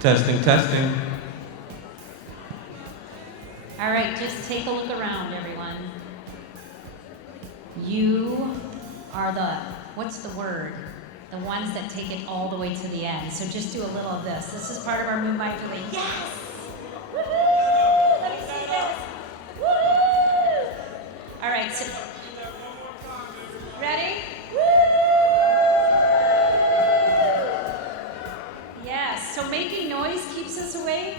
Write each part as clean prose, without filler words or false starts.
Testing, testing. All right, just take a look around, everyone. You are what's the word? The ones that take it all the way to the end. So just do a little of this. This is part of our move mindfully. Yes! Woohoo! Let me see this. Woo! All right, so ready? Woo! Yes, so making noise keeps us awake.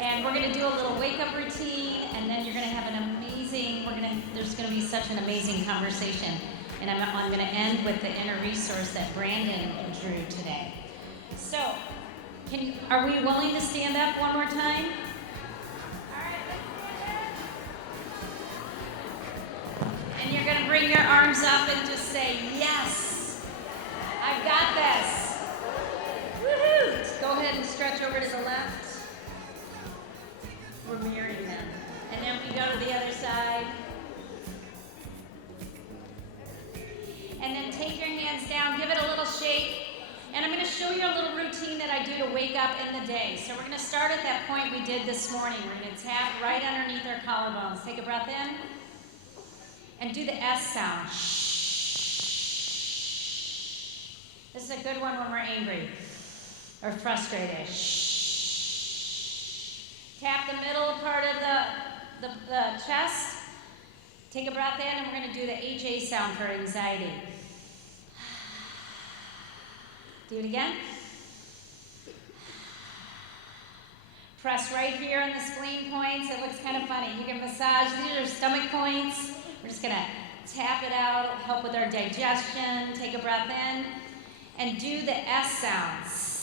And we're going to do a little wake-up routine, and then you're going to have an amazing, there's going to be such an amazing conversation. And I'm going to end with the inner resource that Brandon drew today. So, are we willing to stand up one more time? All right, let's stand up. And you're going to bring your arms up and just say, yes, I've got this. Woohoo! Go ahead and stretch over to the left. We're mirroring them. And then we go to the other side. And then take your hands down, give it a little shake. And I'm going to show you a little routine that I do to wake up in the day. So we're going to start at that point we did this morning. We're going to tap right underneath our collarbones. Take a breath in. And do the S sound. Shh. This is a good one when we're angry or frustrated. Shh. Tap the middle part of the chest. Take a breath in, and we're going to do the HA sound for anxiety. Do it again. Press right here on the spleen points. It looks kind of funny. You can massage. These are stomach points. We're just going to tap it out. It'll help with our digestion. Take a breath in. And do the S sounds.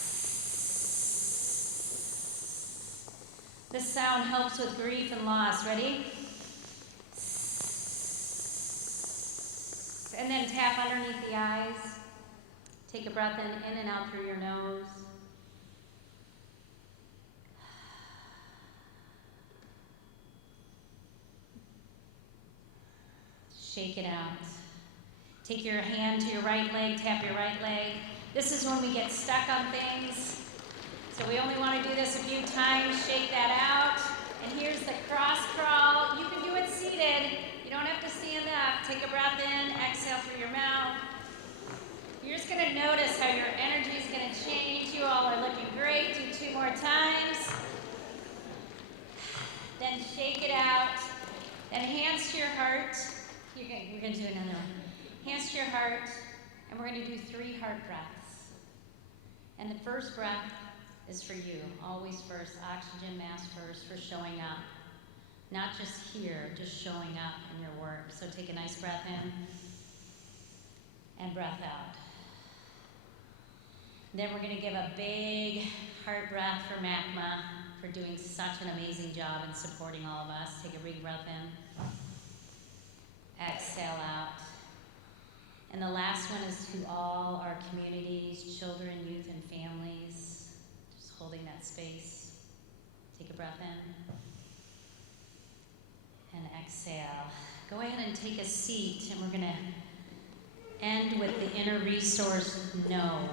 This sound helps with grief and loss. Ready? And then tap underneath the eyes. Take a breath in and out through your nose. Shake it out. Take your hand to your right leg, tap your right leg. This is when we get stuck on things. So we only want to do this a few times. Shake that out. And here's the cross crawl. You can do it seated. You don't have to stand up. Take a breath in, exhale through your mouth. You're just going to notice how your energy is going to change. You all are looking great. Do 2 more times. Then shake it out. Then hands to your heart. We're going to do another one. Hands to your heart. And we're going to do 3 heart breaths. And the first breath is for you. Always first. Oxygen mask first for showing up. Not just here, just showing up in your work. So take a nice breath in and breath out. Then we're going to give a big heart breath for Magma for doing such an amazing job in supporting all of us. Take a big breath in. Exhale out. And the last one is to all our communities, children, youth, and families. Just holding that space. Take a breath in. And exhale. Go ahead and take a seat, and we're going to end with the inner resource, no.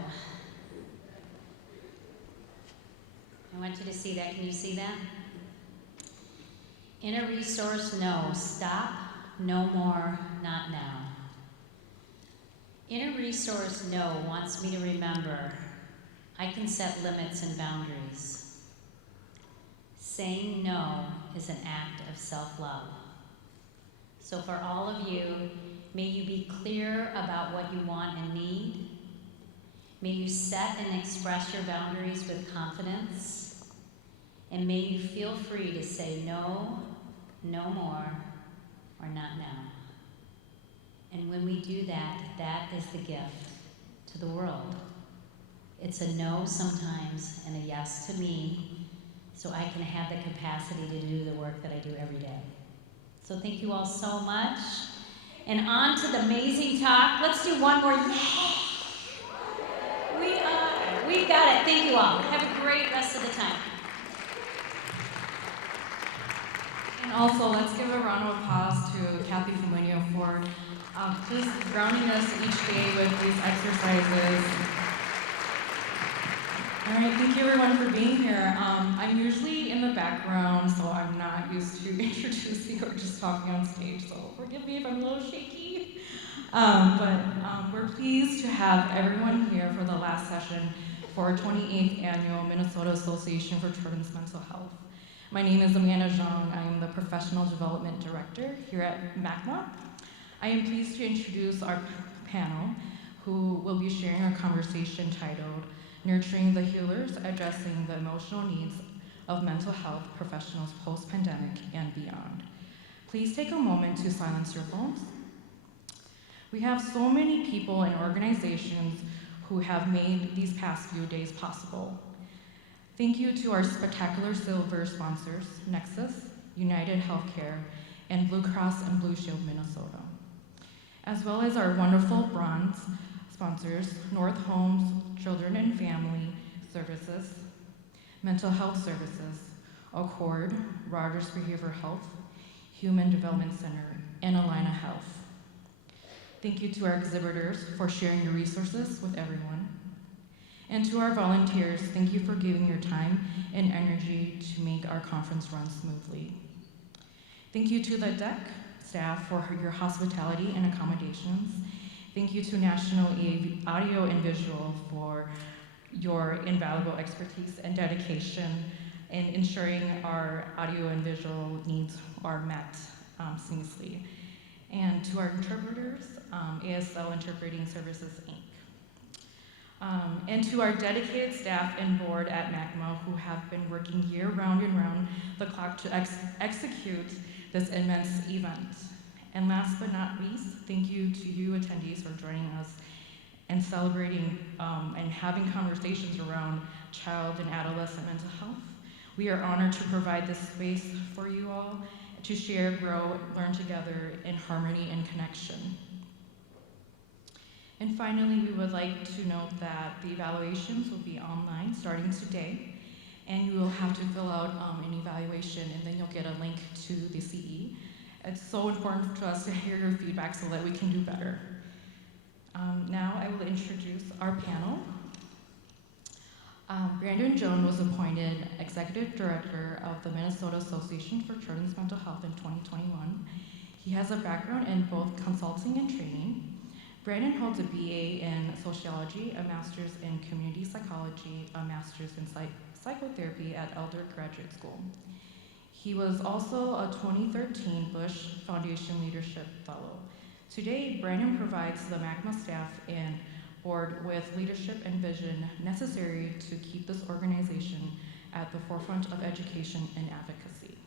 I want you to see that. Can you see that? Inner resource, no. Stop, no more, not now. Inner resource, no, wants me to remember I can set limits and boundaries. Saying no is an act of self-love. So for all of you, may you be clear about what you want and need. May you set and express your boundaries with confidence. And may you feel free to say no, no more, or not now. And when we do that, that is the gift to the world. It's a no sometimes and a yes to me, so I can have the capacity to do the work that I do every day. So thank you all so much. And on to the amazing talk. Let's do one more. Yay! We've got it. Thank you all. Have a great rest of the time. And also, let's give a round of applause to Kathy Fumenio for just grounding us each day with these exercises. All right. right, thank you everyone for being here. I'm usually in the background, so I'm not used to introducing or just talking on stage, so forgive me if I'm a little shaky. But we're pleased to have everyone here for the last session for our 28th Annual Minnesota Association for Children's Mental Health. My name is Amanda Zhang. I am the Professional Development Director here at MACMA. I am pleased to introduce our panel, who will be sharing our conversation titled Nurturing the Healers, Addressing the Emotional Needs of Mental Health Professionals Post-Pandemic and Beyond. Please take a moment to silence your phones. We have so many people and organizations who have made these past few days possible. Thank you to our spectacular silver sponsors, Nexus, United Healthcare, and Blue Cross and Blue Shield Minnesota, as well as our wonderful bronze sponsors, North Homes, Children and Family Services, Mental Health Services, Accord, Rogers Behavioral Health, Human Development Center, and Alina Health. Thank you to our exhibitors for sharing your resources with everyone. And to our volunteers, thank you for giving your time and energy to make our conference run smoothly. Thank you to the DEC staff for your hospitality and accommodations. Thank you to National Audio and Visual for your invaluable expertise and dedication in ensuring our audio and visual needs are met seamlessly. And to our interpreters, ASL Interpreting Services, Inc. And to our dedicated staff and board at MACMA who have been working year-round and round the clock to execute this immense event. And last but not least, thank you to you attendees for joining us and celebrating and having conversations around child and adolescent mental health. We are honored to provide this space for you all to share, grow, learn together in harmony and connection. And finally, we would like to note that the evaluations will be online starting today, and you will have to fill out an evaluation, and then you'll get a link to the CE. It's so important to us to hear your feedback so that we can do better. Now I will introduce our panel. Brandon Jones was appointed Executive Director of the Minnesota Association for Children's Mental Health in 2021. He has a background in both consulting and training. Brandon holds a BA in Sociology, a Master's in Community Psychology, a Master's in Psychotherapy at Elder Graduate School. He was also a 2013 Bush Foundation Leadership Fellow. Today, Brandon provides the MACMA staff and board with leadership and vision necessary to keep this organization at the forefront of education and advocacy.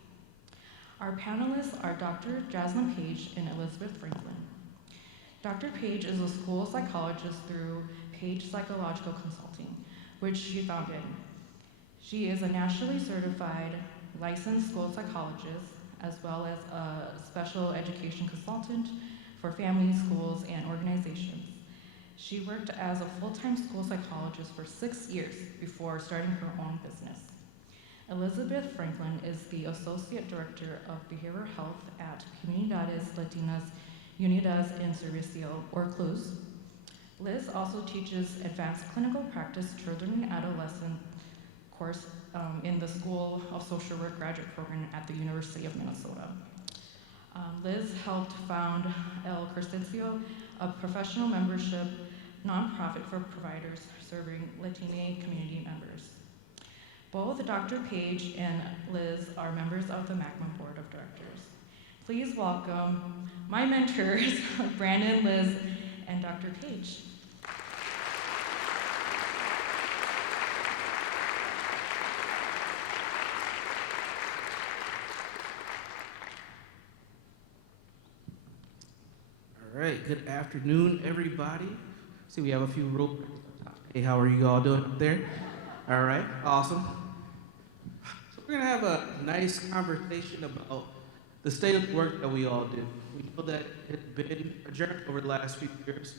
Our panelists are Dr. Jasmine Page and Elizabeth Franklin. Dr. Page is a school psychologist through Page Psychological Consulting, which she founded. She is a nationally certified licensed school psychologist, as well as a special education consultant for families, schools, and organizations. She worked as a full-time school psychologist for 6 years before starting her own business. Elizabeth Franklin is the Associate Director of Behavioral Health at Comunidades Latinas Unidas en Servicio, or CLUS. Liz also teaches advanced clinical practice children and adolescent course in the School of Social Work graduate program at the University of Minnesota. Liz helped found El Cursencio, a professional membership nonprofit for providers serving Latina community members. Both Dr. Page and Liz are members of the MACMA Board of Directors. Please welcome my mentors, Brandon, Liz, and Dr. Page. All right, good afternoon, everybody. See, we have a few real. Hey, how are you all doing up there? All right, awesome. So we're gonna have a nice conversation about the state of the work that we all do. We know that it's been a journey over the last few years,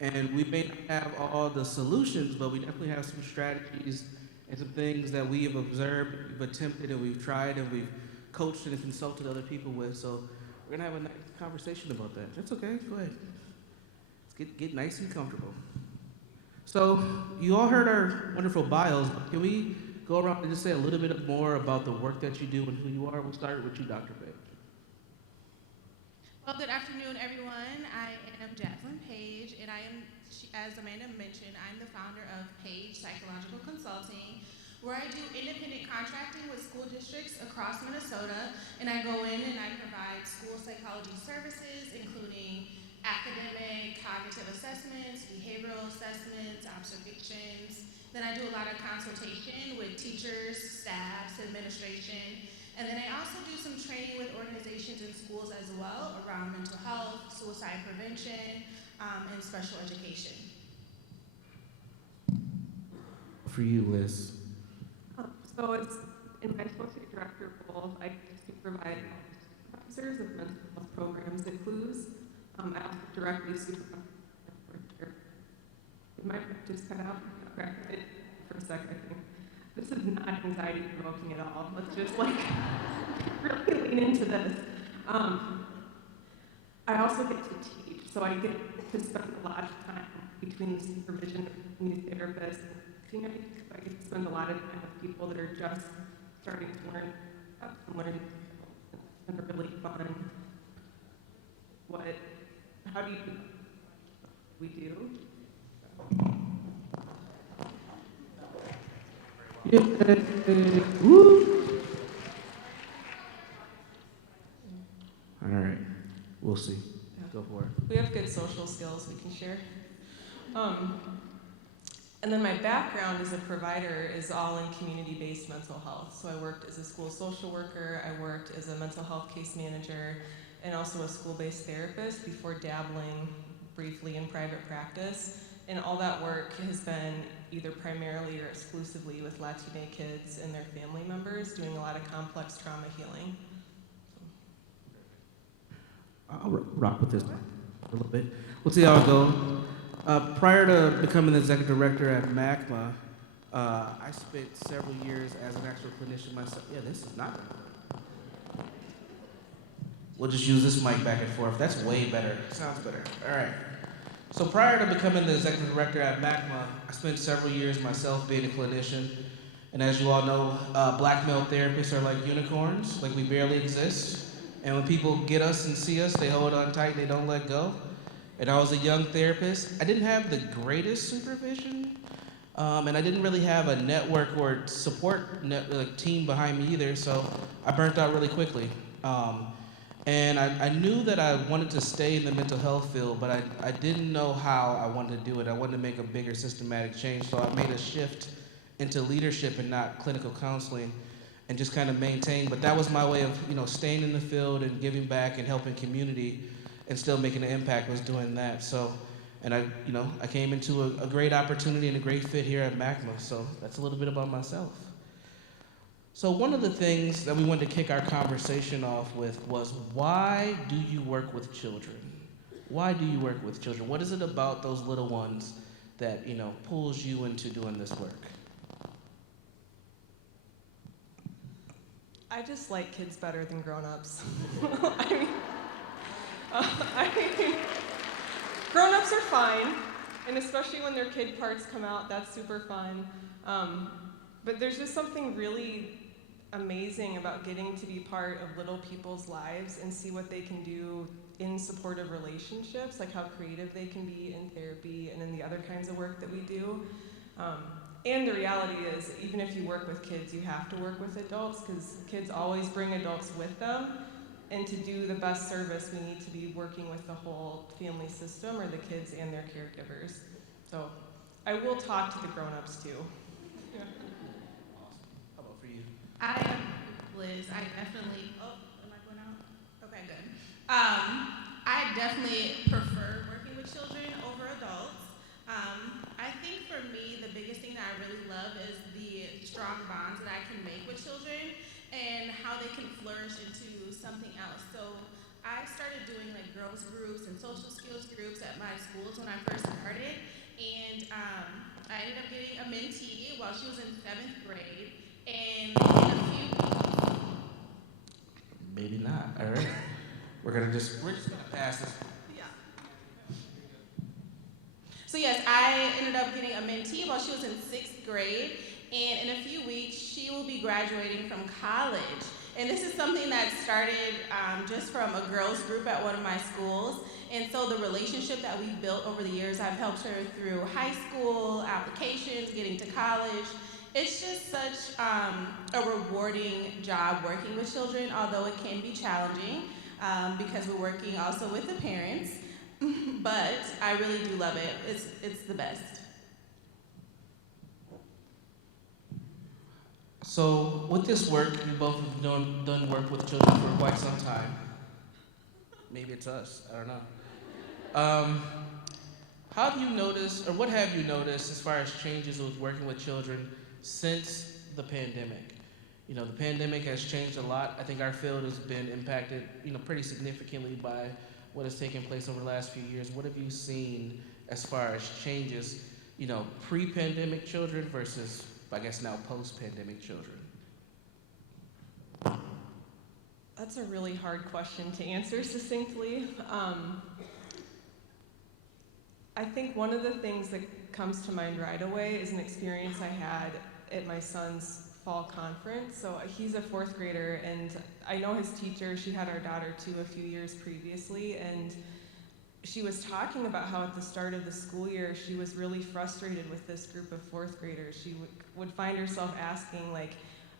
and we may not have all the solutions, but we definitely have some strategies and some things that we have observed, we've attempted, and we've tried, and we've coached and consulted other people with. So we're gonna have a nice conversation about that. That's okay, go ahead. Let's get nice and comfortable. So you all heard our wonderful bios. Can we go around and just say a little bit more about the work that you do and who you are? We'll start with you, Dr. Page. Well, good afternoon, everyone. I am Jaslyn Page, and as Amanda mentioned, I'm the founder of Page Psychological Consulting, where I do independent contracting with school districts across Minnesota, and I go in and I provide school psychology services, including academic, cognitive assessments, behavioral assessments, observations. Then I do a lot of consultation with teachers, staffs, administration, and then I also do some training with organizations in schools as well around mental health, suicide prevention, and special education. For you, Liz. So it's in my associate director role, I supervise supervisors of mental health programs at CLUES. I also directly supervise. It might just cut out. Okay, for a second, I think. This is not anxiety provoking at all. Let's just really lean into this. I also get to teach, so I get to spend a lot of time between the supervision of new therapists and teaching. I get to spend a lot of time with people that are just starting to learn and are really fun. How do we do? Woo. All right, we'll see. Go for it. We have good social skills we can share. And then my background as a provider is all in community-based mental health. So I worked as a school social worker, I worked as a mental health case manager, and also a school-based therapist before dabbling briefly in private practice. And all that work has been either primarily or exclusively with Latina kids and their family members, doing a lot of complex trauma healing. I'll rock with this a little bit. We'll see how it goes. Prior to becoming the executive director at MACMA, I spent several years as an actual clinician myself. Yeah, this is not good. We'll just use this mic back and forth. That's way better. Sounds better. All right. So prior to becoming the executive director at MACMA, I spent several years myself being a clinician. And as you all know, black male therapists are like unicorns, like we barely exist. And when people get us and see us, they hold on tight, they don't let go. And I was a young therapist. I didn't have the greatest supervision, and I didn't really have a network or support team behind me either, so I burnt out really quickly. And I knew that I wanted to stay in the mental health field, but I didn't know how I wanted to do it. I wanted to make a bigger systematic change, so I made a shift into leadership and not clinical counseling, and just kind of maintain. But that was my way of staying in the field and giving back and helping community and still making an impact, was doing that. So, and I came into a great opportunity and a great fit here at MACMA. So that's a little bit about myself. So one of the things that we wanted to kick our conversation off with was, why do you work with children? Why do you work with children? What is it about those little ones that pulls you into doing this work? I just like kids better than grown-ups. Grown-ups are fine, and especially when their kid parts come out, that's super fun. But there's just something really amazing about getting to be part of little people's lives and see what they can do in supportive relationships, like how creative they can be in therapy and in the other kinds of work that we do. And the reality is, even if you work with kids, you have to work with adults, because kids always bring adults with them. And to do the best service, we need to be working with the whole family system, or the kids and their caregivers. So I will talk to the grown-ups too. Awesome. How about for you? I am Liz. I definitely. Oh, am I going out? Okay, good. I definitely prefer working with children over adults. I think for me, the biggest thing that I really love is the strong bonds that I can make with children and how they can flourish into something else. So I started doing girls groups and social skills groups at my schools when I first started, and I ended up getting a mentee while she was in 7th grade, and in a few weeks. Maybe not. All right. We're just gonna pass this. Yeah. So yes, I ended up getting a mentee while she was in 6th grade, and in a few weeks, she will be graduating from college. And this is something that started just from a girls group at one of my schools. And so the relationship that we've built over the years, I've helped her through high school, applications, getting to college. It's just such a rewarding job working with children, although it can be challenging because we're working also with the parents. But I really do love it. It's the best. So with this work, you both have done work with children for quite some time. Maybe it's us, I don't know. How do you notice, or what have you noticed as far as changes with working with children since the pandemic? You know, the pandemic has changed a lot. I think our field has been impacted, pretty significantly by what has taken place over the last few years. What have you seen as far as changes, pre-pandemic children versus, I guess now post-pandemic children? That's a really hard question to answer succinctly. I think one of the things that comes to mind right away is an experience I had at my son's fall conference. So he's a 4th grader, and I know his teacher. She had our daughter too a few years previously, and she was talking about how at the start of the school year she was really frustrated with this group of 4th graders. She would find herself asking, like,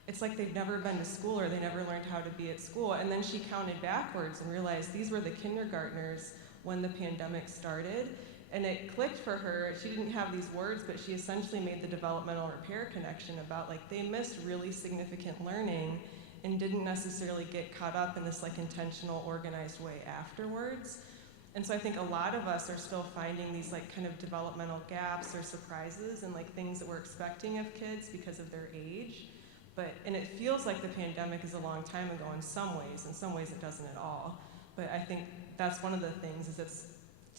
it's like they've never been to school or they never learned how to be at school. And then she counted backwards and realized these were the kindergartners when the pandemic started. And it clicked for her. She didn't have these words, but she essentially made the developmental repair connection about, like, they missed really significant learning and didn't necessarily get caught up in this, like, intentional, organized way afterwards. And so I think a lot of us are still finding these, like, kind of developmental gaps or surprises and, like, things that we're expecting of kids because of their age. And it feels like the pandemic is a long time ago in some ways it doesn't at all. But I think that's one of the things is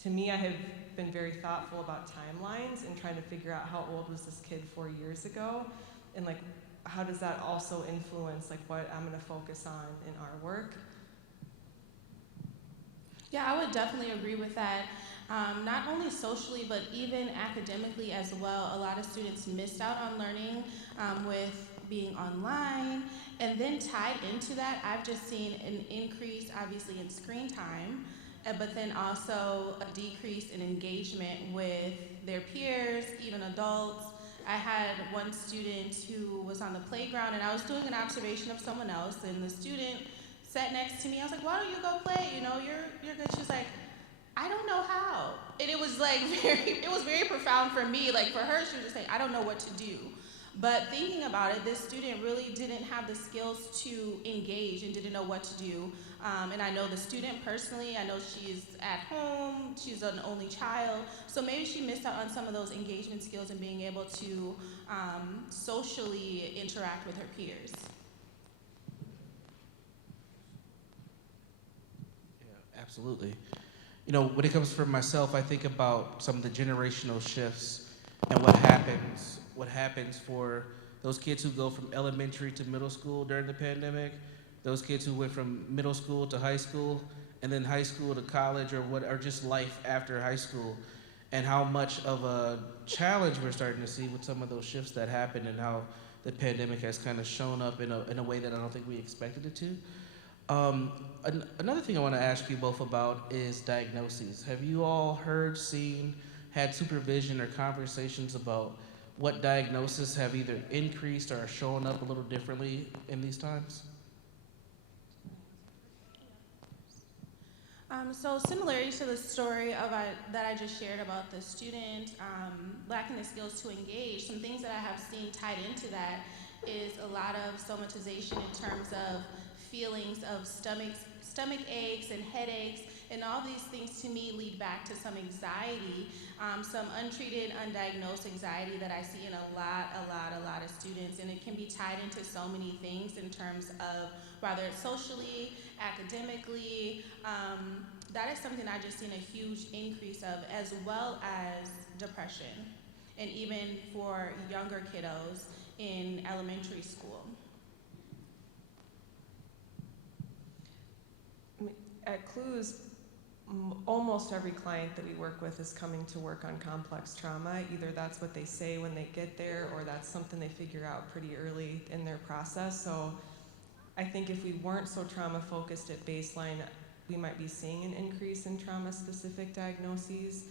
to me, I have been very thoughtful about timelines and trying to figure out how old was this kid 4 years ago, and, like, how does that also influence, like, what I'm going to focus on in our work. Yeah, I would definitely agree with that. Not only socially, but even academically as well. A lot of students missed out on learning with being online. And then tied into that, I've just seen an increase, obviously, in screen time, but then also a decrease in engagement with their peers, even adults. I had one student who was on the playground, and I was doing an observation of someone else, and the student sat next to me. I was like, why don't you go play? You're good. She was like, I don't know how. And it was like it was very profound for me. Like, for her, she was just saying, I don't know what to do. But thinking about it, this student really didn't have the skills to engage and didn't know what to do. And I know the student personally. I know she's at home. She's an only child. So maybe she missed out on some of those engagement skills and being able to socially interact with her peers. Yeah, absolutely. When it comes from myself, I think about some of the generational shifts and what happens for those kids who go from elementary to middle school during the pandemic, those kids who went from middle school to high school, and then high school to college, or just life after high school, and how much of a challenge we're starting to see with some of those shifts that happened, and how the pandemic has kind of shown up in a way that I don't think we expected it to. Another thing I want to ask you both about is diagnoses. Have you all heard, seen, had supervision or conversations about what diagnoses have either increased or are showing up a little differently in these times? So similarly to the story that I just shared about the student lacking the skills to engage, some things that I have seen tied into that is a lot of somatization in terms of feelings of stomach aches and headaches, and all these things to me lead back to some anxiety, some untreated, undiagnosed anxiety that I see in a lot of students, and it can be tied into so many things in terms of whether it's socially, academically. That is something I've just seen a huge increase of, as well as depression, and even for younger kiddos in elementary school. At Clues, almost every client that we work with is coming to work on complex trauma. Either that's what they say when they get there, or that's something they figure out pretty early in their process. So I think if we weren't so trauma focused at baseline, we might be seeing an increase in trauma-specific diagnoses.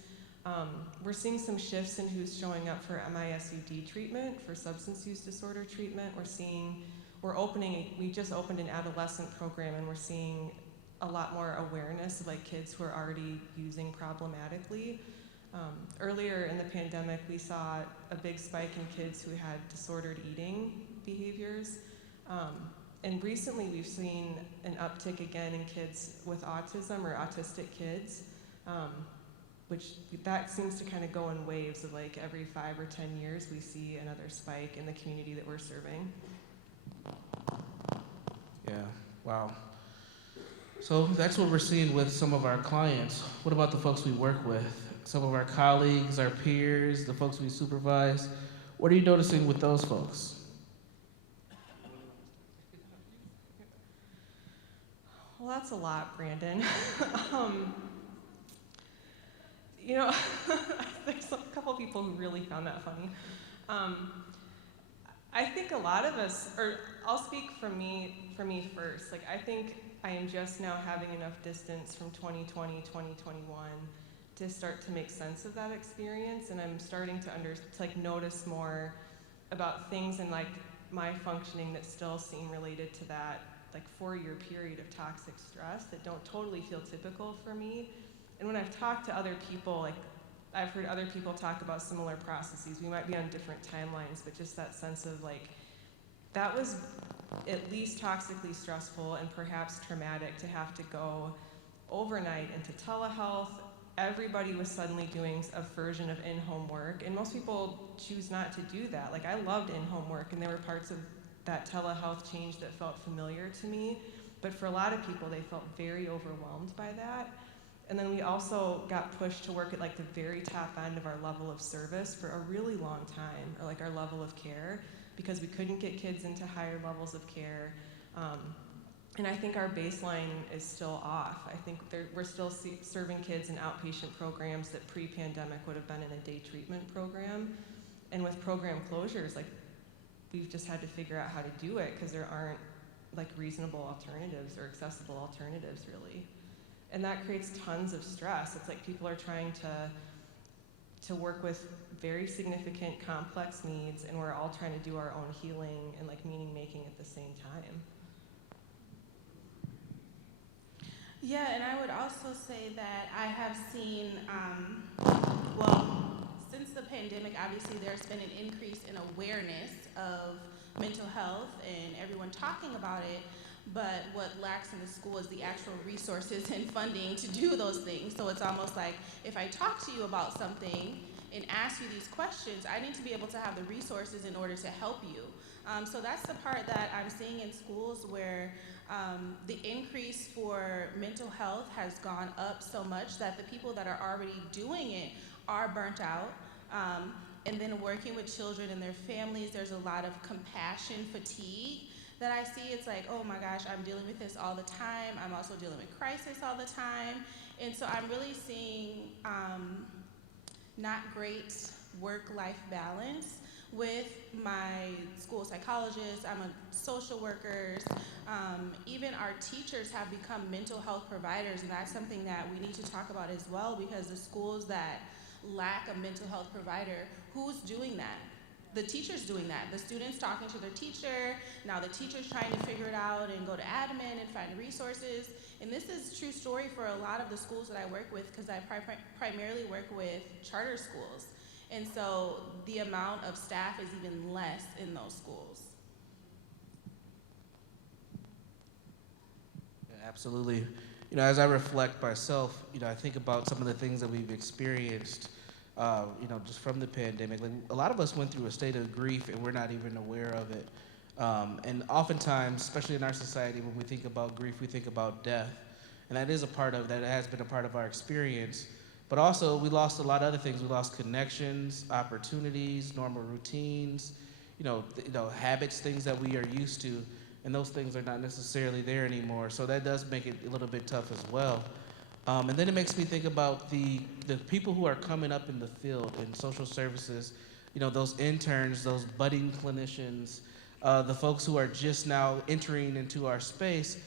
We're seeing some shifts in who's showing up for MISUD treatment, for substance use disorder treatment. We just opened an adolescent program, and we're seeing a lot more awareness of like kids who are already using problematically. Earlier in the pandemic, we saw a big spike in kids who had disordered eating behaviors. And recently we've seen an uptick again in kids with autism or autistic kids, which that seems to kind of go in waves of like every 5 or 10 years we see another spike in the community that we're serving. Yeah, wow. So that's what we're seeing with some of our clients. What about the folks we work with? Some of our colleagues, our peers, the folks we supervise. What are you noticing with those folks? Well, that's a lot, Brandon. There's a couple people who really found that funny. I think a lot of us, or I'll speak for me first. Like, I think I am just now having enough distance from 2020, 2021 to start to make sense of that experience, and I'm starting to notice more about things in like my functioning that still seem related to that like 4-year period of toxic stress that don't totally feel typical for me. And when I've talked to other people, like I've heard other people talk about similar processes. We might be on different timelines, but just that sense of like, that was at least toxically stressful and perhaps traumatic to have to go overnight into telehealth. Everybody was suddenly doing a version of in-home work, and most people choose not to do that. Like, I loved in-home work, and there were parts of that telehealth change that felt familiar to me, but for a lot of people, they felt very overwhelmed by that. And then we also got pushed to work at like the very top end of our level of service for a really long time, or like our level of care, because we couldn't get kids into higher levels of care. And I think our baseline is still off. I think we're still serving kids in outpatient programs that pre-pandemic would have been in a day treatment program. And with program closures, like, we've just had to figure out how to do it because there aren't like reasonable alternatives or accessible alternatives really. And that creates tons of stress. It's like people are trying to work with very significant complex needs, and we're all trying to do our own healing and like meaning making at the same time. Yeah, and I would also say that I have seen, since the pandemic, obviously there's been an increase in awareness of mental health and everyone talking about it, but what lacks in the school is the actual resources and funding to do those things. So it's almost like if I talk to you about something and ask you these questions, I need to be able to have the resources in order to help you. So that's the part that I'm seeing in schools where the increase for mental health has gone up so much that the people that are already doing it are burnt out. And then working with children and their families, there's a lot of compassion fatigue that I see. It's like, oh my gosh, I'm dealing with this all the time. I'm also dealing with crisis all the time. And so I'm really seeing not great work-life balance with my school psychologists. I'm a social workers. Even our teachers have become mental health providers, and that's something that we need to talk about as well, because the schools that lack a mental health provider, who's doing that? The teacher's doing that. The student's talking to their teacher. Now the teacher's trying to figure it out and go to admin and find resources. And this is a true story for a lot of the schools that I work with, because I primarily work with charter schools. And so the amount of staff is even less in those schools. Yeah, absolutely. As I reflect myself, I think about some of the things that we've experienced, just from the pandemic. Like, a lot of us went through a state of grief and we're not even aware of it. And oftentimes, especially in our society, when we think about grief, we think about death. And that is that has been a part of our experience. But also, we lost a lot of other things. We lost connections, opportunities, normal routines, habits, things that we are used to, and those things are not necessarily there anymore. So that does make it a little bit tough as well. And then it makes me think about the people who are coming up in the field in social services, those interns, those budding clinicians, the folks who are just now entering into our space.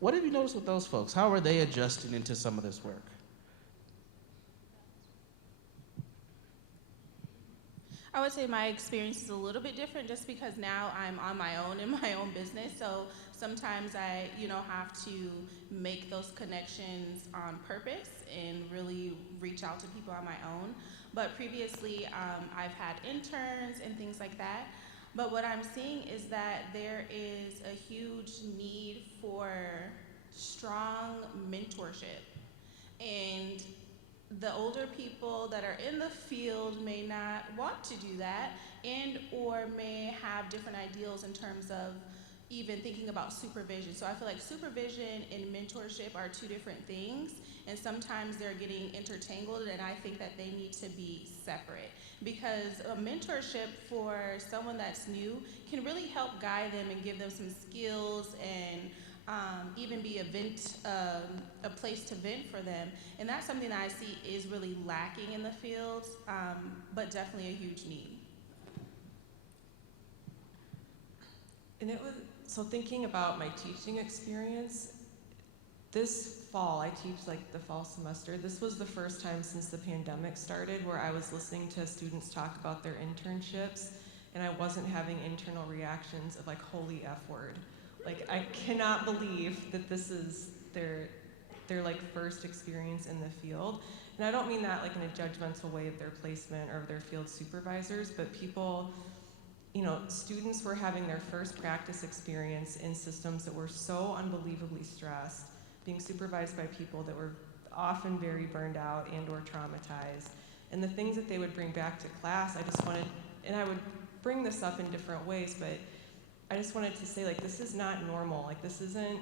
What have you noticed with those folks? How are they adjusting into some of this work? I would say my experience is a little bit different just because now I'm on my own in my own business. So sometimes I, have to make those connections on purpose and really reach out to people on my own. But previously, I've had interns and things like that. But what I'm seeing is that there is a huge need for strong mentorship. And the older people that are in the field may not want to do that and or may have different ideals in terms of even thinking about supervision. So I feel like supervision and mentorship are two different things, and sometimes they're getting intertangled, and I think that they need to be separate, because a mentorship for someone that's new can really help guide them and give them some skills and even be a place to vent for them. And that's something that I see is really lacking in the field, but definitely a huge need. And so thinking about my teaching experience, this fall, I teach like the fall semester. This was the first time since the pandemic started where I was listening to students talk about their internships, and I wasn't having internal reactions of like, holy F word. Like, I cannot believe that this is their like first experience in the field. And I don't mean that like in a judgmental way of their placement or of their field supervisors, but people, students were having their first practice experience in systems that were so unbelievably stressed, being supervised by people that were often very burned out and or traumatized. And the things that they would bring back to class, and I would bring this up in different ways, but I just wanted to say, like, this is not normal. Like, this isn't,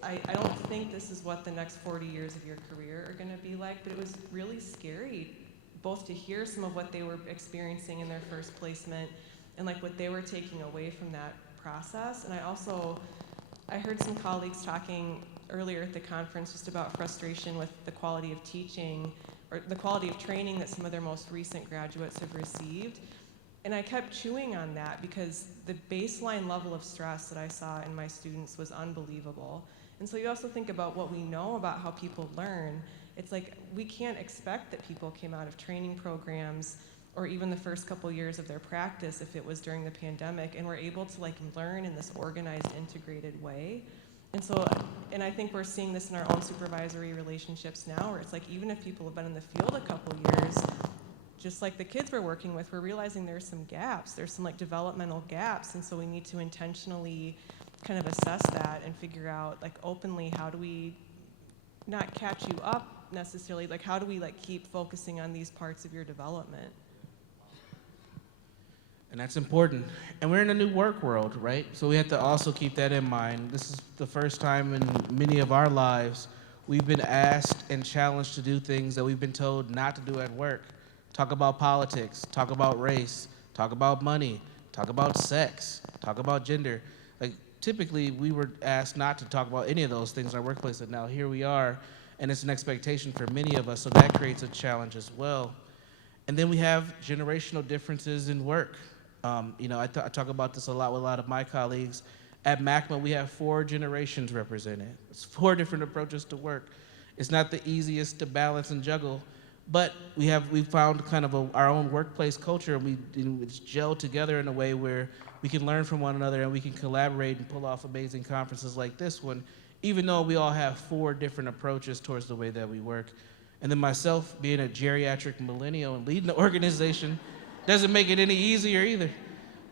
I don't think this is what the next 40 years of your career are gonna be like, but it was really scary, both to hear some of what they were experiencing in their first placement and like what they were taking away from that process. And I heard some colleagues talking earlier at the conference just about frustration with the quality of teaching or the quality of training that some of their most recent graduates have received. And I kept chewing on that because the baseline level of stress that I saw in my students was unbelievable. And so you also think about what we know about how people learn. It's like we can't expect that people came out of training programs or even the first couple years of their practice if it was during the pandemic and were able to like learn in this organized, integrated way. And I think we're seeing this in our own supervisory relationships now, where it's like even if people have been in the field a couple years, just like the kids we're working with, we're realizing there's some gaps. There's some like developmental gaps, and so we need to intentionally kind of assess that and figure out like openly how do we not catch you up necessarily, like how do we like keep focusing on these parts of your development? And that's important. And we're in a new work world, right? So we have to also keep that in mind. This is the first time in many of our lives we've been asked and challenged to do things that we've been told not to do at work. Talk about politics, talk about race, talk about money, talk about sex, talk about gender. Like typically we were asked not to talk about any of those things in our workplace, and now here we are, and it's an expectation for many of us, so that creates a challenge as well. And then we have generational differences in work. I talk about this a lot with a lot of my colleagues. At MACMA, we have 4 generations represented. It's 4 different approaches to work. It's not the easiest to balance and juggle, but we've found kind of our own workplace culture, and it's gelled together in a way where we can learn from one another and we can collaborate and pull off amazing conferences like this one, even though we all have 4 different approaches towards the way that we work. And then myself, being a geriatric millennial and leading the organization, doesn't make it any easier either.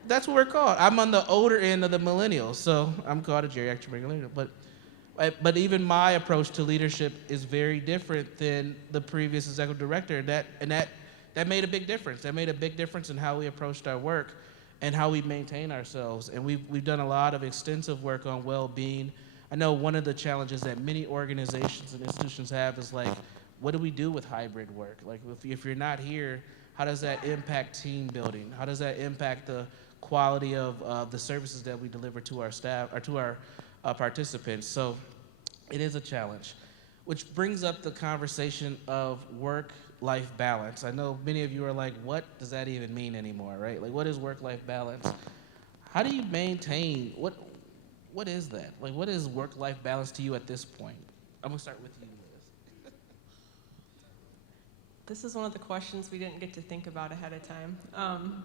That's what we're called. I'm on the older end of the millennials, so I'm called a geriatric millennial. But even my approach to leadership is very different than the previous executive director. That made a big difference. That made a big difference in how we approached our work and how we maintain ourselves. And we've done a lot of extensive work on well-being. I know one of the challenges that many organizations and institutions have is like, what do we do with hybrid work? Like if you're not here, how does that impact team building? How does that impact the quality of the services that we deliver to our staff or to our participants? So it is a challenge. which brings up the conversation of work-life balance. I know many of you are like, what does that even mean anymore, right? Like, what is work-life balance? How do you maintain, what is that? Like, what is work-life balance to you at this point? I'm gonna start with you, Liz. This is one of the questions we didn't get to think about ahead of time.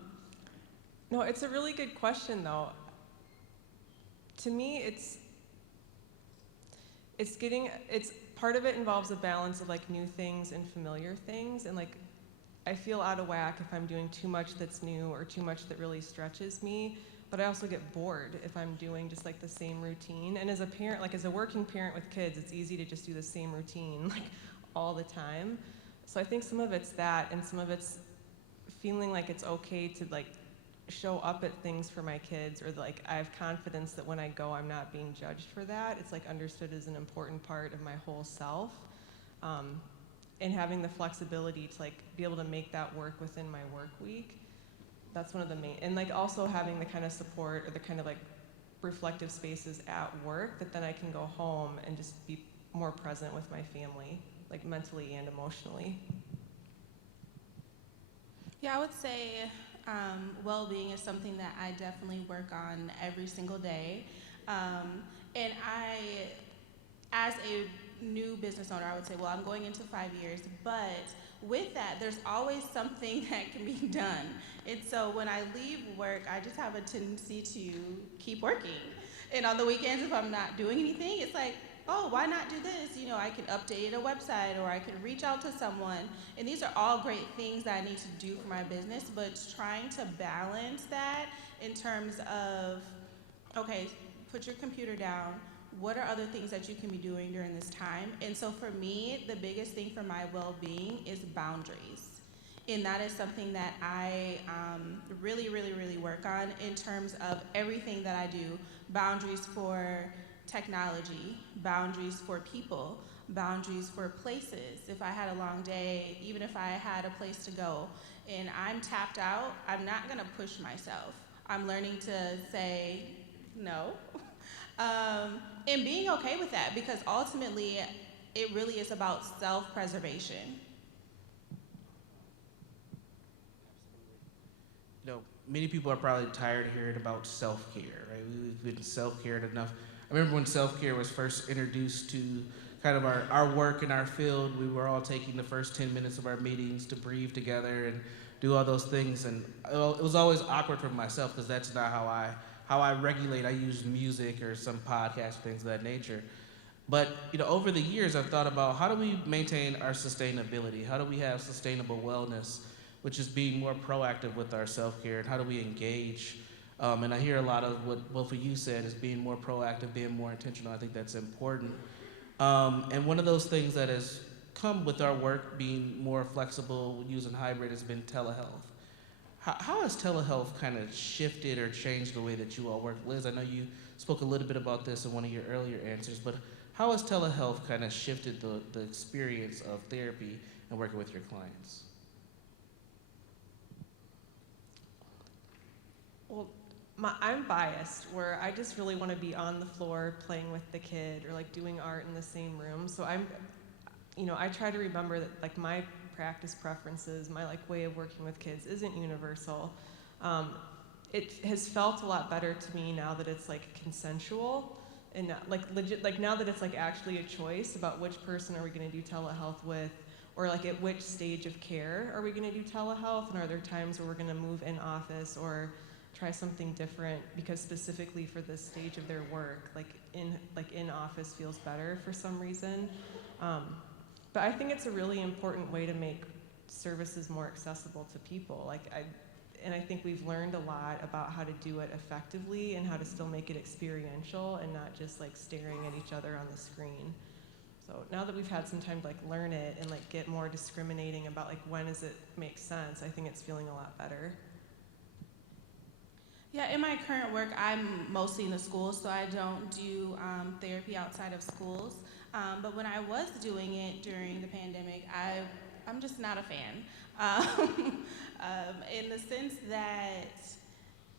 No, it's a really good question, though. To me, it's part of it involves a balance of like new things and familiar things, and like I feel out of whack if I'm doing too much that's new or too much that really stretches me. But I also get bored if I'm doing just like the same routine. And as a parent, like as a working parent with kids, it's easy to just do the same routine like all the time. So I think some of it's that, and some of it's feeling like it's okay to like show up at things for my kids, or like I have confidence that when I go, I'm not being judged for that. It's like understood as an important part of my whole self. And having the flexibility to like be able to make that work within my work week. That's one of the main, and like also having the kind of support or the kind of like reflective spaces at work that then I can go home and just be more present with my family, like mentally and emotionally. Yeah, I would say well-being is something that I definitely work on every single day. And as a new business owner, I would say, well, I'm going into 5 years, but with that, there's always something that can be done. And so when I leave work, I just have a tendency to keep working. And on the weekends, if I'm not doing anything, it's like, oh, why not do this? You know, I can update a website, or I can reach out to someone. And these are all great things that I need to do for my business, but trying to balance that in terms of, okay, put your computer down. What are other things that you can be doing during this time? And so for me, the biggest thing for my well-being is boundaries. And that is something that I really, really, really work on in terms of everything that I do. Boundaries for technology, boundaries for people, boundaries for places. If I had a long day, even if I had a place to go and I'm tapped out, I'm not gonna push myself. I'm learning to say no. And being okay with that, because ultimately it really is about self-preservation. You know, many people are probably tired of hearing about self-care, right? We've been self-cared enough. I remember when self-care was first introduced to kind of our work in our field, we were all taking the first 10 minutes of our meetings to breathe together and do all those things. And it was always awkward for myself because that's not how I regulate. I use music or some podcast, things of that nature. But you know, over the years, I've thought about how do we maintain our sustainability? How do we have sustainable wellness, which is being more proactive with our self-care, and how do we engage? And I hear a lot of what both of you said is being more proactive, being more intentional. I think that's important. And one of those things that has come with our work being more flexible, using hybrid, has been telehealth. How has telehealth kind of shifted or changed the way that you all work? Liz, I know you spoke a little bit about this in one of your earlier answers, but how has telehealth kind of shifted the experience of therapy and working with your clients? Well, I'm biased, where I just really want to be on the floor playing with the kid or like doing art in the same room. So I try to remember that like my practice preferences, my like way of working with kids isn't universal. It has felt a lot better to me now that it's like consensual and not, like legit, like now that it's like actually a choice about which person are we going to do telehealth with, or like at which stage of care are we going to do telehealth, and are there times where we're going to move in office or try something different because specifically for this stage of their work, like in office feels better for some reason. But I think it's a really important way to make services more accessible to people. I think we've learned a lot about how to do it effectively and how to still make it experiential and not just like staring at each other on the screen. So now that we've had some time to like learn it and like get more discriminating about like when does it make sense, I think it's feeling a lot better. Yeah, in my current work, I'm mostly in the schools, so I don't do therapy outside of schools. But when I was doing it during the pandemic, I'm just not a fan. In the sense that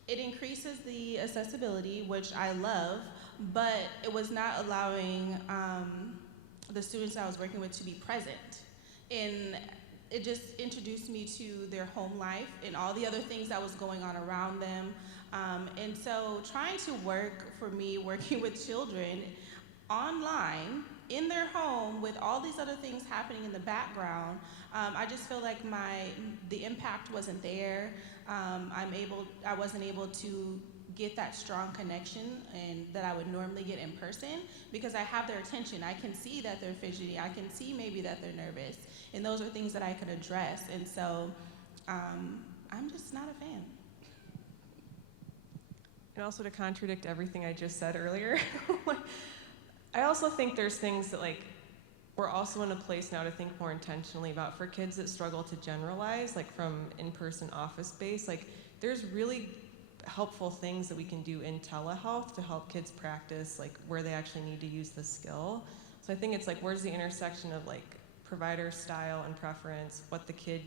it increases the accessibility, which I love, but it was not allowing the students I was working with to be present. And it just introduced me to their home life and all the other things that was going on around them. And so trying to work for me, working with children online in their home with all these other things happening in the background, I just feel like the impact wasn't there. I wasn't able to get that strong connection and that I would normally get in person because I have their attention. I can see that they're fidgety. I can see maybe that they're nervous. And those are things that I could address. And so I'm just not a fan. And also to contradict everything I just said earlier, I also think there's things that like we're also in a place now to think more intentionally about for kids that struggle to generalize, like from in-person office space. Like there's really helpful things that we can do in telehealth to help kids practice like where they actually need to use the skill. So I think it's like where's the intersection of like provider style and preference, what the kid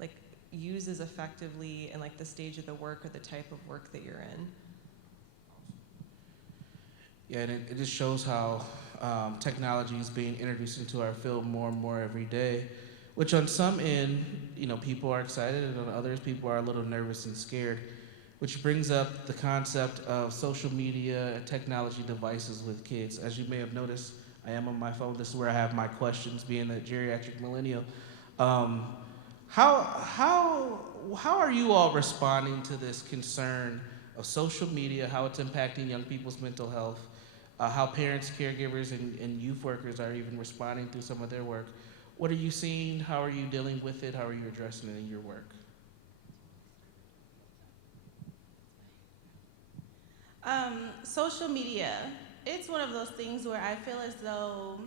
like uses effectively, and like the stage of the work or the type of work that you're in. Yeah, and it just shows how technology is being introduced into our field more and more every day, which on some end, people are excited, and on others, people are a little nervous and scared, which brings up the concept of social media and technology devices with kids. As you may have noticed, I am on my phone. This is where I have my questions, being a geriatric millennial. How are you all responding to this concern of social media, how it's impacting young people's mental health, how parents, caregivers, and youth workers are even responding through some of their work? What are you seeing? How are you dealing with it? How are you addressing it in your work? Social media, it's one of those things where I feel as though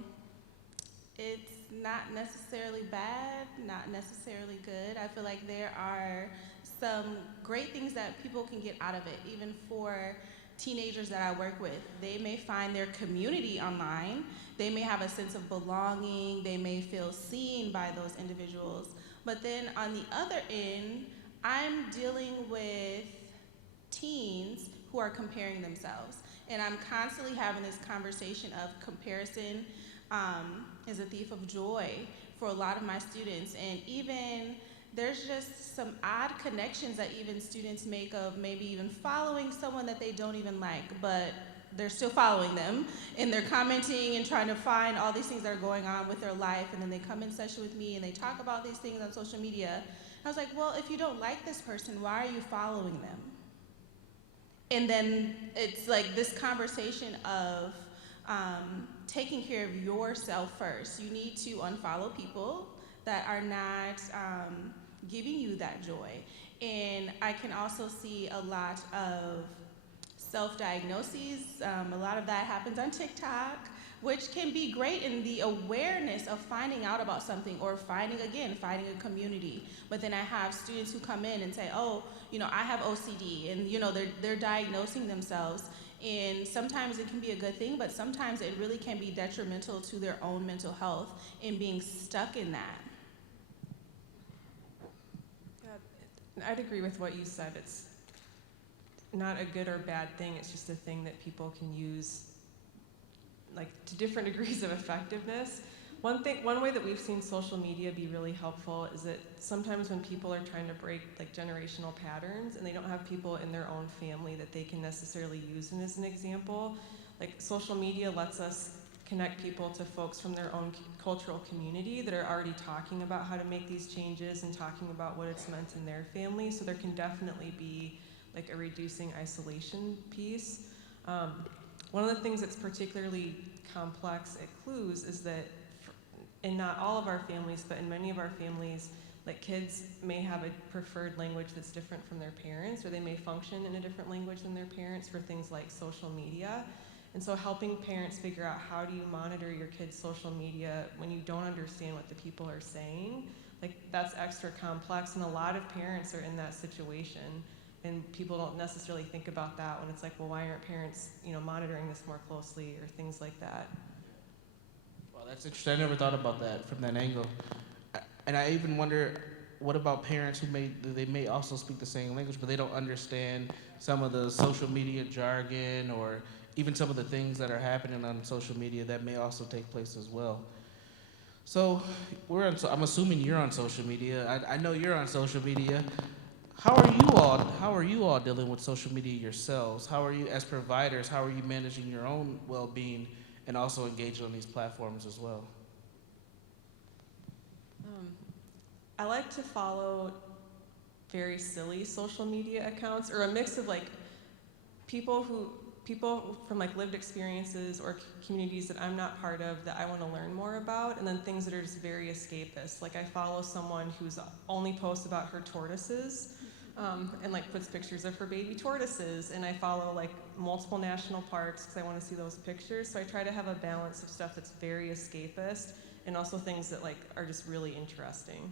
it's not necessarily bad, not necessarily good. I feel like there are some great things that people can get out of it, even for teenagers that I work with. They may find their community online. They may have a sense of belonging. They may feel seen by those individuals. But then on the other end, I'm dealing with teens who are comparing themselves. And I'm constantly having this conversation of comparison is a thief of joy for a lot of my students. And even there's just some odd connections that even students make of maybe even following someone that they don't even like, but they're still following them, and they're commenting and trying to find all these things that are going on with their life, and then they come in session with me and they talk about these things on social media. I was like, well, if you don't like this person, why are you following them? And then it's like this conversation of taking care of yourself first. You need to unfollow people that are not giving you that joy. And I can also see a lot of self-diagnoses. A lot of that happens on TikTok, which can be great in the awareness of finding out about something or finding a community. But then I have students who come in and say, oh, I have OCD, and they're diagnosing themselves. And sometimes it can be a good thing, but sometimes it really can be detrimental to their own mental health and being stuck in that. Yeah, I'd agree with what you said. It's not a good or bad thing. It's just a thing that people can use like to different degrees of effectiveness. One way that we've seen social media be really helpful is that sometimes when people are trying to break like generational patterns and they don't have people in their own family that they can necessarily use as an example, like social media lets us connect people to folks from their own cultural community that are already talking about how to make these changes and talking about what it's meant in their family. So there can definitely be like a reducing isolation piece. One of the things that's particularly complex at Clues is that in not all of our families, but in many of our families, like kids may have a preferred language that's different from their parents, or they may function in a different language than their parents for things like social media. And so helping parents figure out how do you monitor your kids' social media when you don't understand what the people are saying, like that's extra complex, and a lot of parents are in that situation. And people don't necessarily think about that when it's like, well, why aren't parents, monitoring this more closely or things like that? Well, that's interesting. I never thought about that from that angle. And I even wonder, what about parents who may also speak the same language, but they don't understand some of the social media jargon or even some of the things that are happening on social media that may also take place as well. So I'm assuming you're on social media. I know you're on social media. How are you all dealing with social media yourselves? How are you as providers? How are you managing your own well-being and also engaging on these platforms as well? I like to follow very silly social media accounts, or a mix of like people from like lived experiences or communities that I'm not part of that I want to learn more about, and then things that are just very escapist. Like I follow someone who's only posts about her tortoises, and like puts pictures of her baby tortoises, and I follow like multiple national parks because I want to see those pictures. So I try to have a balance of stuff that's very escapist and also things that like are just really interesting.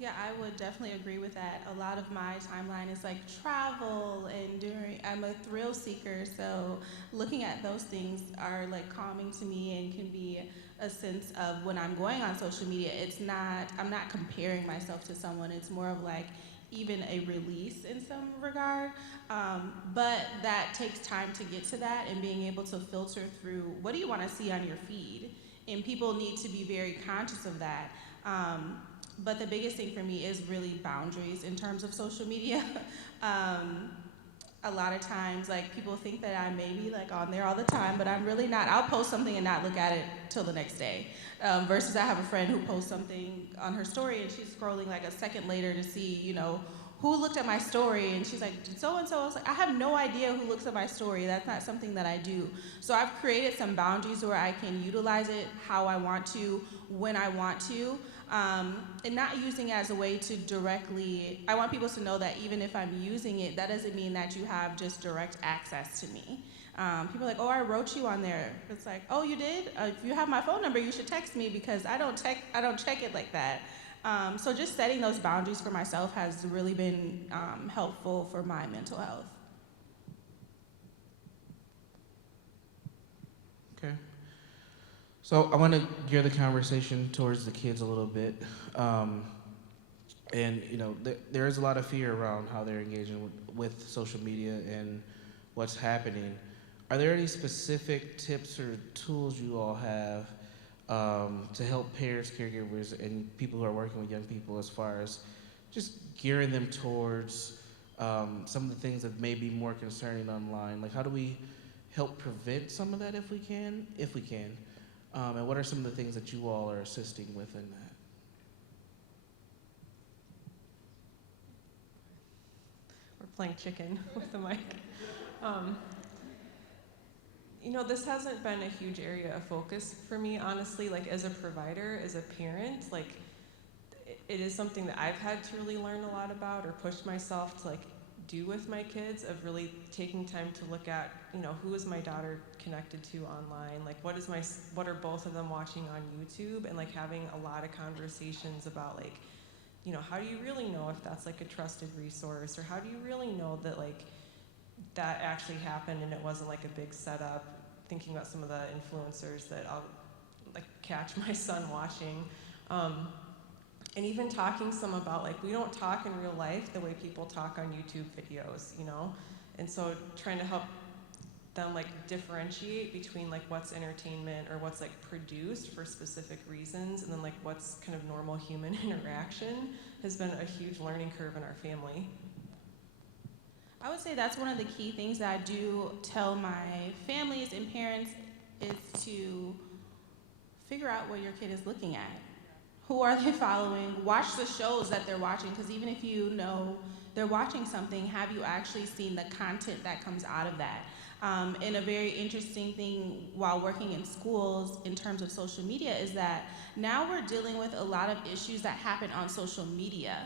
Yeah, I would definitely agree with that. A lot of my timeline is like travel and I'm a thrill seeker, so looking at those things are like calming to me and can be a sense of when I'm going on social media, I'm not comparing myself to someone. It's more of like even a release in some regard. But that takes time to get to that and being able to filter through what do you want to see on your feed. And people need to be very conscious of that. But the biggest thing for me is really boundaries in terms of social media. A lot of times, like people think that I may be like on there all the time, but I'm really not. I'll post something and not look at it till the next day. Versus I have a friend who posts something on her story and she's scrolling like a second later to see, who looked at my story, and she's like, so-and-so. I was like, I have no idea who looks at my story. That's not something that I do. So I've created some boundaries where I can utilize it how I want to, when I want to, and not using it as a way to directly, I want people to know that even if I'm using it, that doesn't mean that you have just direct access to me. People are like, oh, I wrote you on there. It's like, oh, you did? If you have my phone number, you should text me because I don't check it like that. So just setting those boundaries for myself has really been helpful for my mental health. Okay. So I want to gear the conversation towards the kids a little bit. And, there is a lot of fear around how they're engaging with social media and what's happening. Are there any specific tips or tools you all have to help parents, caregivers, and people who are working with young people as far as just gearing them towards some of the things that may be more concerning online? Like, how do we help prevent some of that if we can? And what are some of the things that you all are assisting with in that? We're playing chicken with the mic. This hasn't been a huge area of focus for me, honestly. Like, as a provider, as a parent, like, it is something that I've had to really learn a lot about or push myself to, like, do with my kids, of really taking time to look at, who is my daughter connected to online? Like, what are both of them watching on YouTube? And, like, having a lot of conversations about, like, how do you really know if that's, like, a trusted resource? Or how do you really know that, like, that actually happened and it wasn't, like, a big setup? Thinking about some of the influencers that I'll, like, catch my son watching. And even talking some about, like, we don't talk in real life the way people talk on YouTube videos, And so trying to help them, like, differentiate between, like, what's entertainment or what's, like, produced for specific reasons, and then, like, what's kind of normal human interaction has been a huge learning curve in our family. I would say that's one of the key things that I do tell my families and parents is to figure out what your kid is looking at. Who are they following? Watch the shows that they're watching, because even if you know they're watching something, have you actually seen the content that comes out of that? And a very interesting thing while working in schools in terms of social media is that now we're dealing with a lot of issues that happen on social media.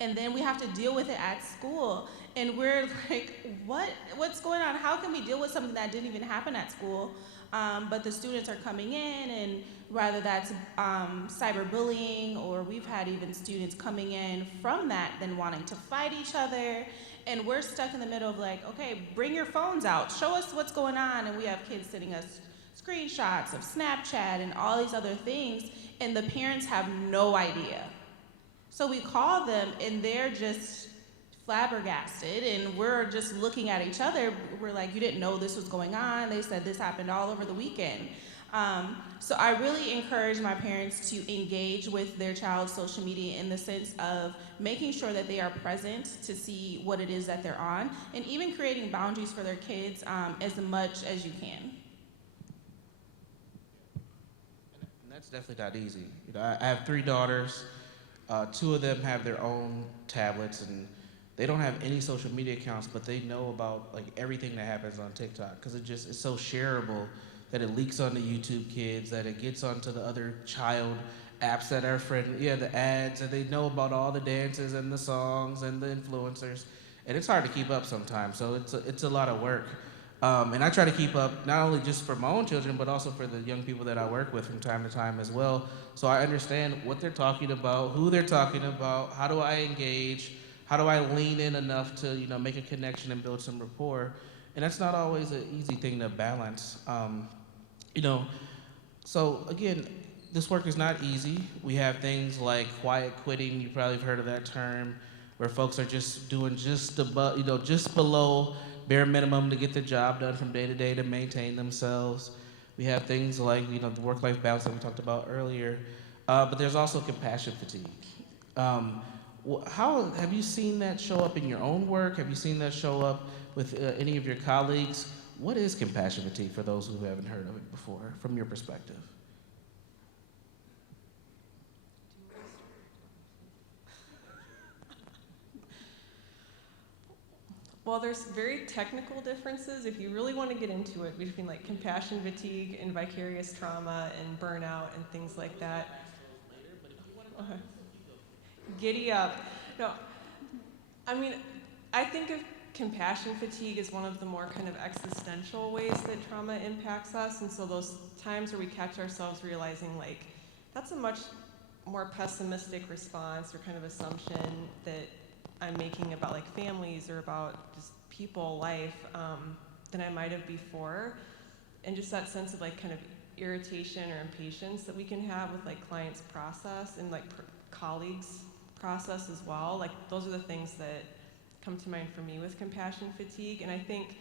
And then we have to deal with it at school. And we're like, what's going on? How can we deal with something that didn't even happen at school? But the students are coming in, and rather that's cyberbullying, or we've had even students coming in from that then wanting to fight each other. And we're stuck in the middle of like, okay, bring your phones out. Show us what's going on. And we have kids sending us screenshots of Snapchat and all these other things. And the parents have no idea. So we call them, and they're just flabbergasted, and we're just looking at each other. We're like, you didn't know this was going on. They said this happened all over the weekend. So I really encourage my parents to engage with their child's social media in the sense of making sure that they are present to see what it is that they're on, and even creating boundaries for their kids as much as you can. And that's definitely not easy. You know, I have 3 daughters. 2 of them have their own tablets, and they don't have any social media accounts, but they know about like everything that happens on TikTok because it's so shareable that it leaks onto YouTube Kids, that it gets onto the other child apps that are friendly, the ads, and they know about all the dances and the songs and the influencers, and it's hard to keep up sometimes. So it's a lot of work, and I try to keep up not only just for my own children, but also for the young people that I work with from time to time as well. So I understand what they're talking about, who they're talking about, how do I engage, how do I lean in enough to make a connection and build some rapport, and that's not always an easy thing to balance. So again, this work is not easy. We have things like quiet quitting. You probably have heard of that term, where folks are just doing just above, just below bare minimum to get the job done from day to day to maintain themselves. We have things like, the work-life balance that we talked about earlier, but there's also compassion fatigue. How have you seen that show up in your own work? Have you seen that show up with any of your colleagues? What is compassion fatigue for those who haven't heard of it before, from your perspective? Well, there's very technical differences if you really want to get into it between like compassion fatigue and vicarious trauma and burnout and things like that. Okay. Giddy up. No, I mean, I think of compassion fatigue is one of the more kind of existential ways that trauma impacts us, and so those times where we catch ourselves realizing like that's a much more pessimistic response or kind of assumption that I'm making about like families or about just people, life, than I might have before, and just that sense of like kind of irritation or impatience that we can have with like clients' process and like colleagues' process as well. Like those are the things that come to mind for me with compassion fatigue. And I think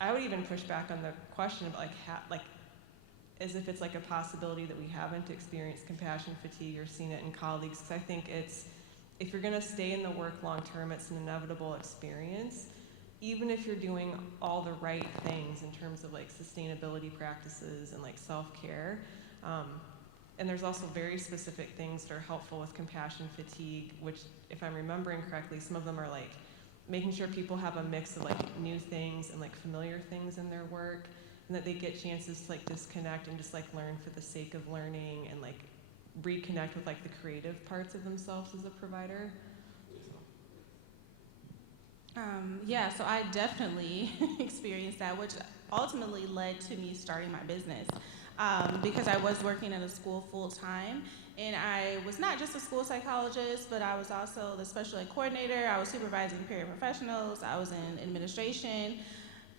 I would even push back on the question about like as if it's like a possibility that we haven't experienced compassion fatigue or seen it in colleagues, because I think if you're going to stay in the work long term, it's an inevitable experience, even if you're doing all the right things in terms of like sustainability practices and like self-care. And there's also very specific things that are helpful with compassion fatigue, which, if I'm remembering correctly, some of them are like making sure people have a mix of like new things and like familiar things in their work, and that they get chances to like disconnect and just like learn for the sake of learning and like reconnect with like the creative parts of themselves as a provider. So I definitely experienced that, which ultimately led to me starting my business. Because I was working in a school full time, and I was not just a school psychologist, but I was also the special ed coordinator. I was supervising paraprofessionals. I was in administration.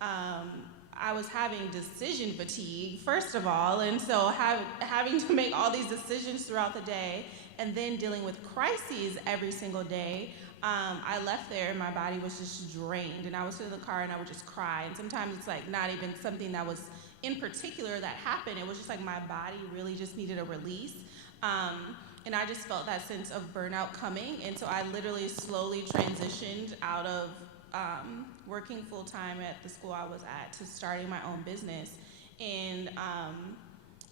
I was having decision fatigue, first of all, and so having to make all these decisions throughout the day, and then dealing with crises every single day. I left there and my body was just drained, and I would sit in the car and I would just cry. And sometimes it's like not even something that was in particular that happened. It was just like my body really just needed a release. And I just felt that sense of burnout coming. And so I literally slowly transitioned out of working full time at the school I was at to starting my own business. And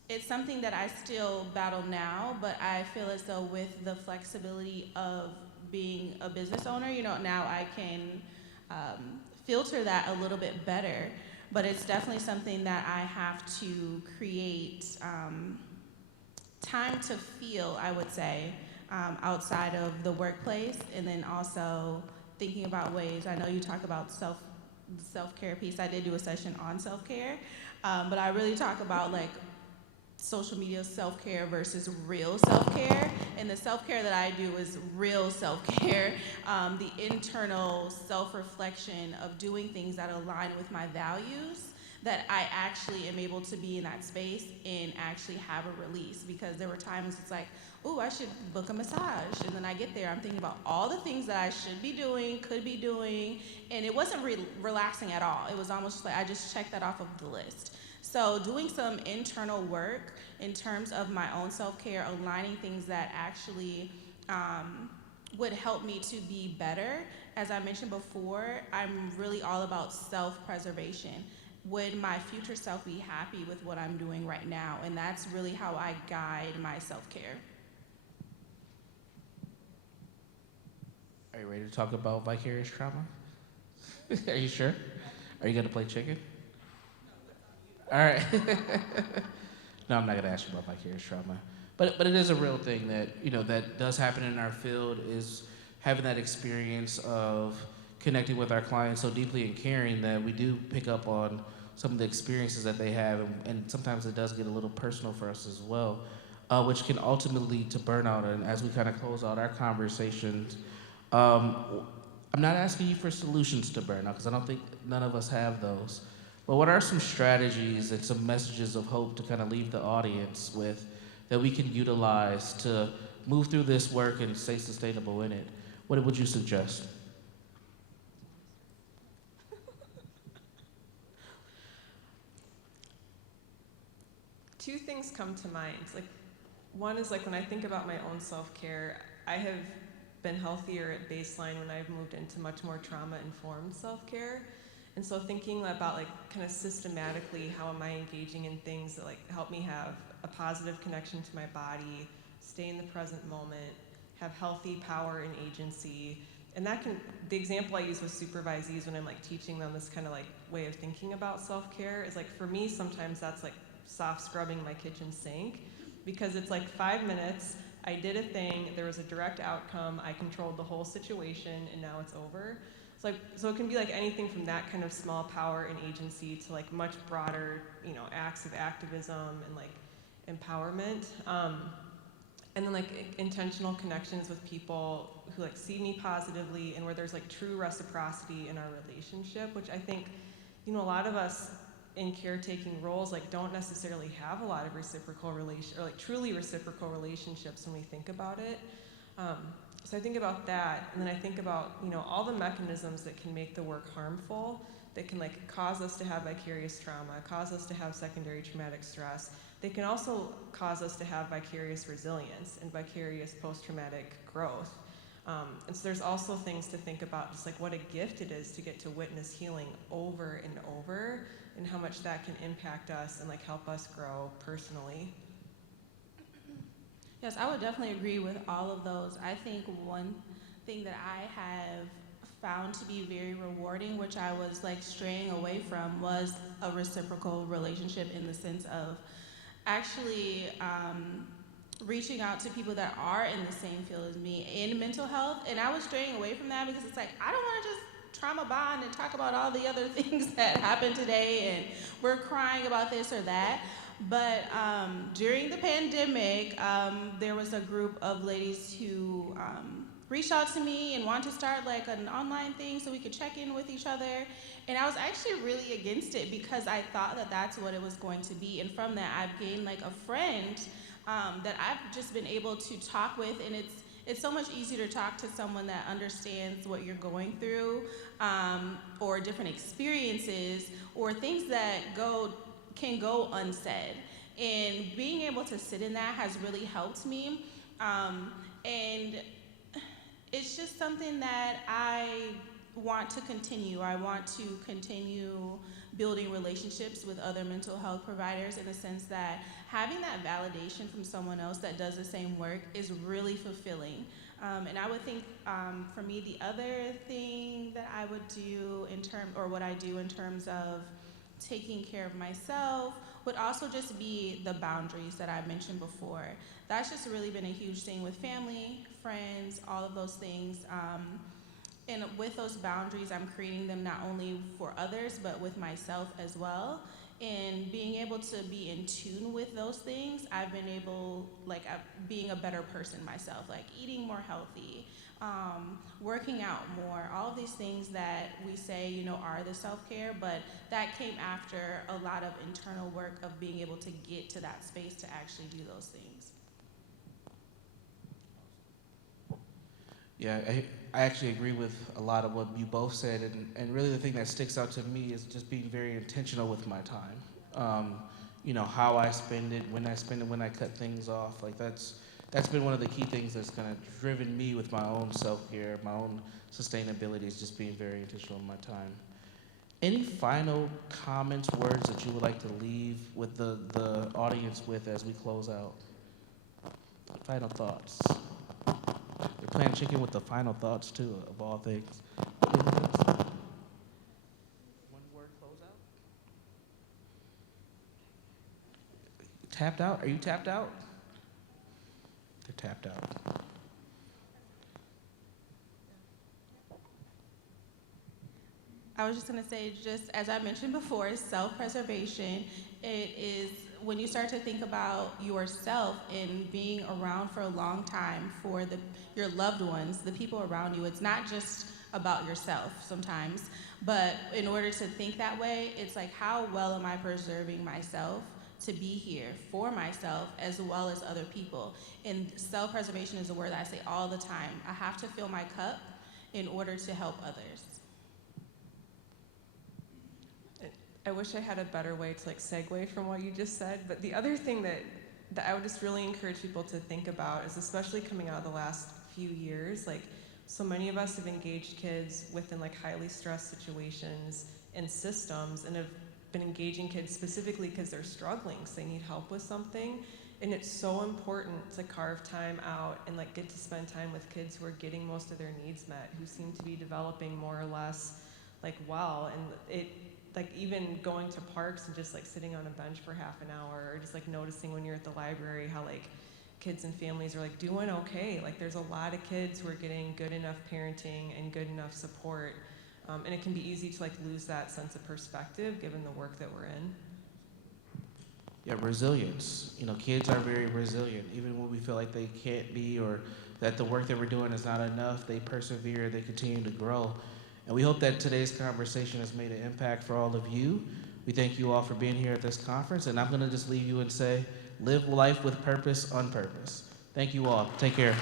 it's something that I still battle now, but I feel as though with the flexibility of being a business owner, now I can filter that a little bit better. But it's definitely something that I have to create time to feel, I would say, outside of the workplace, and then also thinking about ways. I know you talk about the self-care piece. I did do a session on self-care, but I really talk about like social media self-care versus real self-care. And the self-care that I do is real self-care, the internal self-reflection of doing things that align with my values that I actually am able to be in that space and actually have a release. Because there were times it's like, oh, I should book a massage. And then I get there, I'm thinking about all the things that I should be doing, could be doing, and it wasn't relaxing at all. It was almost like I just checked that off of the list. So doing some internal work in terms of my own self-care, aligning things that actually would help me to be better. As I mentioned before, I'm really all about self-preservation. Would my future self be happy with what I'm doing right now? And that's really how I guide my self-care. Are you ready to talk about vicarious trauma? Are you sure? Are you gonna play chicken? All right. No, I'm not gonna ask you about vicarious trauma, but it is a real thing that that does happen in our field, is having that experience of connecting with our clients so deeply and caring that we do pick up on some of the experiences that they have, and sometimes it does get a little personal for us as well, which can ultimately lead to burnout. And as we kind of close out our conversations, I'm not asking you for solutions to burnout, because I don't think none of us have those. But what are some strategies and some messages of hope to kind of leave the audience with that we can utilize to move through this work and stay sustainable in it? What would you suggest? Two things come to mind. Like, one is like when I think about my own self-care, I have been healthier at baseline when I've moved into much more trauma-informed self-care. And so thinking about like kind of systematically, how am I engaging in things that like help me have a positive connection to my body, stay in the present moment, have healthy power and agency. And that can, the example I use with supervisees when I'm like teaching them this kind of like way of thinking about self-care is like, for me, sometimes that's like soft scrubbing my kitchen sink, because it's like 5 minutes, I did a thing, there was a direct outcome, I controlled the whole situation, and now it's over. So it can be like anything from that kind of small power and agency to like much broader, acts of activism and like empowerment. And then like intentional connections with people who like see me positively and where there's like true reciprocity in our relationship, which I think, a lot of us in caretaking roles like don't necessarily have a lot of reciprocal or like truly reciprocal relationships when we think about it. So I think about that, and then I think about all the mechanisms that can make the work harmful, that can like cause us to have vicarious trauma, cause us to have secondary traumatic stress. They can also cause us to have vicarious resilience and vicarious post-traumatic growth. And so there's also things to think about, just like what a gift it is to get to witness healing over and over, and how much that can impact us and like help us grow personally. Yes, I would definitely agree with all of those. I think one thing that I have found to be very rewarding, which I was like straying away from, was a reciprocal relationship, in the sense of actually reaching out to people that are in the same field as me in mental health. And I was straying away from that because it's like, I don't want to just trauma bond and talk about all the other things that happened today and we're crying about this or that. But during the pandemic, there was a group of ladies who reached out to me and wanted to start like an online thing so we could check in with each other. And I was actually really against it because I thought that that's what it was going to be. And from that, I've gained like a friend that I've just been able to talk with. And it's so much easier to talk to someone that understands what you're going through, or different experiences, or things that can go unsaid. And being able to sit in that has really helped me. And it's just something that I want to continue. I want to continue building relationships with other mental health providers, in the sense that having that validation from someone else that does the same work is really fulfilling. And I would think, for me, the other thing that I would do what I do in terms of taking care of myself would also just be the boundaries that I mentioned before. That's just really been a huge thing with family, friends, all of those things. And with those boundaries, I'm creating them not only for others, but with myself as well. And being able to be in tune with those things, I've been able, being a better person myself, like eating more healthy, working out more, all of these things that we say, are the self-care, but that came after a lot of internal work of being able to get to that space to actually do those things. Yeah, I actually agree with a lot of what you both said, and really the thing that sticks out to me is just being very intentional with my time. How I spend it, when I cut things off. Like that's been one of the key things that's kind of driven me with my own self-care, my own sustainability, is just being very intentional with my time. Any final comments, words that you would like to leave with the audience with as we close out? Final thoughts. They're playing chicken with the final thoughts too, of all things. One word close out? Tapped out? Are you tapped out? They're tapped out. I was just going to say, just as I mentioned before, self-preservation. It is when you start to think about yourself and being around for a long time for your loved ones, the people around you. It's not just about yourself sometimes, but in order to think that way, it's like, how well am I preserving myself to be here for myself as well as other people? And self-preservation is a word that I say all the time. I have to fill my cup in order to help others. I wish I had a better way to segue from what you just said, but the other thing that I would just really encourage people to think about is, especially coming out of the last few years, so many of us have engaged kids within highly stressed situations and systems, and have been engaging kids specifically because they're struggling, so they need help with something. And it's so important to carve time out and get to spend time with kids who are getting most of their needs met, who seem to be developing more or less well. And it even going to parks and just sitting on a bench for half an hour, or just noticing when you're at the library how kids and families are doing okay. There's a lot of kids who are getting good enough parenting and good enough support, and it can be easy to lose that sense of perspective given the work that we're in. Yeah, resilience. Kids are very resilient. Even when we feel like they can't be, or that the work that we're doing is not enough, they persevere, they continue to grow. And we hope that today's conversation has made an impact for all of you. We thank you all for being here at this conference, and I'm going to just leave you and say, live life with purpose on purpose. Thank you all. Take care.